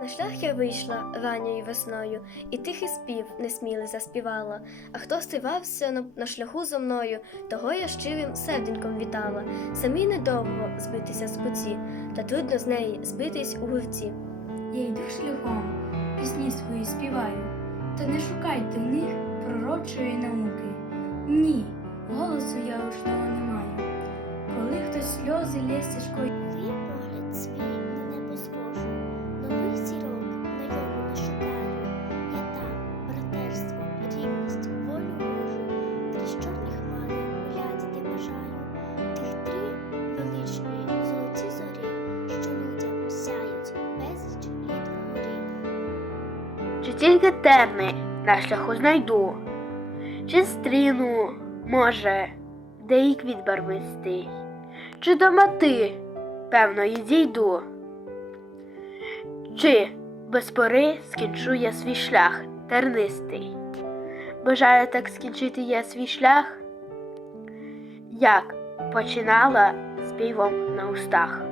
На шлях я вийшла ранньою весною, і тихий спів несмілий заспівала. А хто стивався на, шляху зо мною, того я щирим серденьком вітала. Самі недовго збитися з путі, та трудно з неї збитись у гурті. Я йду шляхом, пісні свої співаю, та не шукайте в них пророчої науки. Ні, голосу я ручного не маю. Коли хтось сльози лєстячкою Твій тільки терни на шляху знайду, чи стріну, може, де і квіт чи до певно, і дійду, чи без пори скінчу я свій шлях тернистий. Бажаю так скінчити я свій шлях, як починала співом на устах.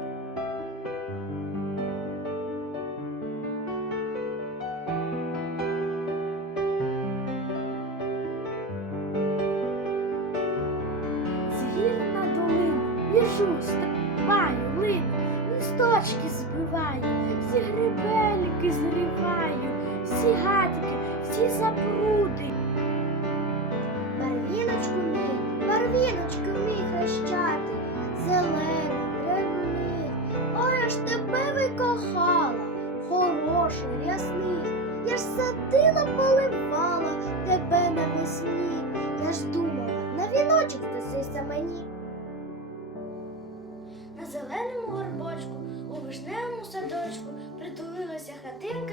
біжу, стрибаю, лину, листочки збиваю, всі грибельки зриваю, всі гадки, всі запруди. Барвіночку мій, барвіночку мій хрещати, зелений, древний, ой, я ж тебе викохала, хороший, рясний, я ж садила полива. на зеленому горбочку, у вишневому садочку притулилася хатина.